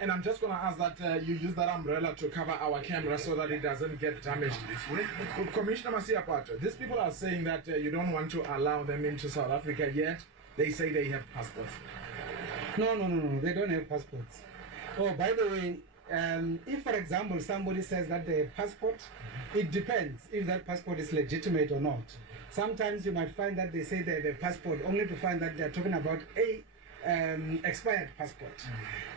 And I'm just going to ask that you use that umbrella to cover our camera so that it doesn't get damaged. Commissioner Masiapato, these people are saying that you don't want to allow them into South Africa yet. They say they have passports. No, they don't have passports. Oh, by the way, if, for example, somebody says that they have passport, it depends if that passport is legitimate or not. Sometimes you might find that they say they have a passport only to find that they're talking about a expired passport.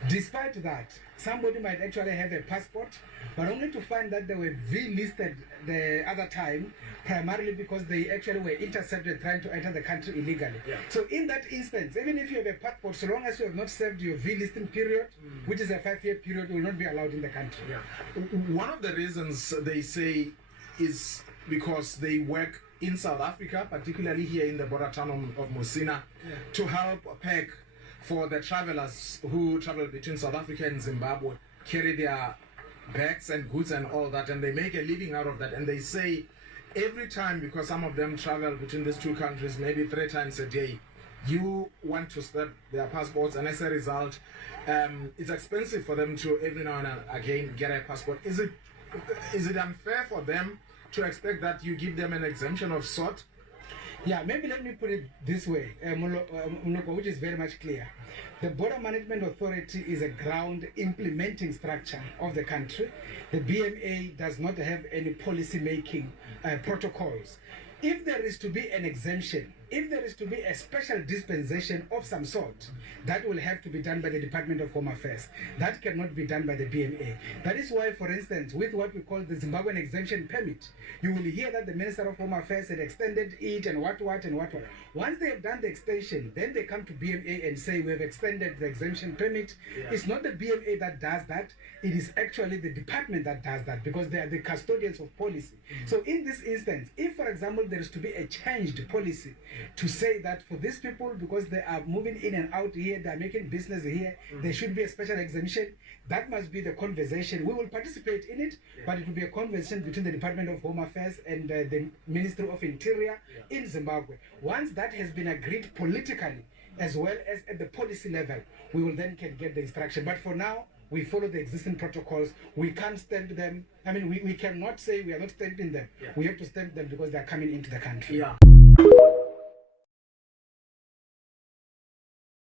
Despite that, somebody might actually have a passport, but only to find that they were V-listed the other time, primarily because they actually were intercepted trying to enter the country illegally. So in that instance, even if you have a passport, so long as you have not served your V-listing period, which is a 5-year period, you will not be allowed in the country. One of the reasons they say is because they work in South Africa, particularly here in the border town of Musina, to help pack for the travelers who travel between South Africa and Zimbabwe, carry their bags and goods and all that, and they make a living out of that. And they say every time, because some of them travel between these two countries maybe 3 times a day, you want to stamp their passports, and as a result, it's expensive for them to every now and again get a passport. Is it unfair for them to expect that you give them an exemption of sort? Yeah, maybe let me put it this way, which is very much clear. The Border Management Authority is a ground implementing structure of the country. The BMA does not have any policy making protocols. If there is to be an exemption, if there is to be a special dispensation of some sort, that will have to be done by the Department of Home Affairs. That cannot be done by the BMA. That is why, for instance, with what we call the Zimbabwean exemption permit, you will hear that the Minister of Home Affairs had extended it and what. Once they have done the extension, then they come to BMA and say, we have extended the exemption permit. It's not the BMA that does that. It is actually the department that does that, because they are the custodians of policy. So in this instance, if, for example, there is to be a changed policy to say that for these people, because they are moving in and out here, they are making business here, there should be a special exemption, that must be the conversation. We will participate in it, but it will be a conversation between the Department of Home Affairs and the Ministry of Interior in Zimbabwe. Once that has been agreed politically, as well as at the policy level, we will then can get the instruction. But for now, we follow the existing protocols. We can't stamp them. I mean, we cannot say we are not stamping them. We have to stamp them because they are coming into the country.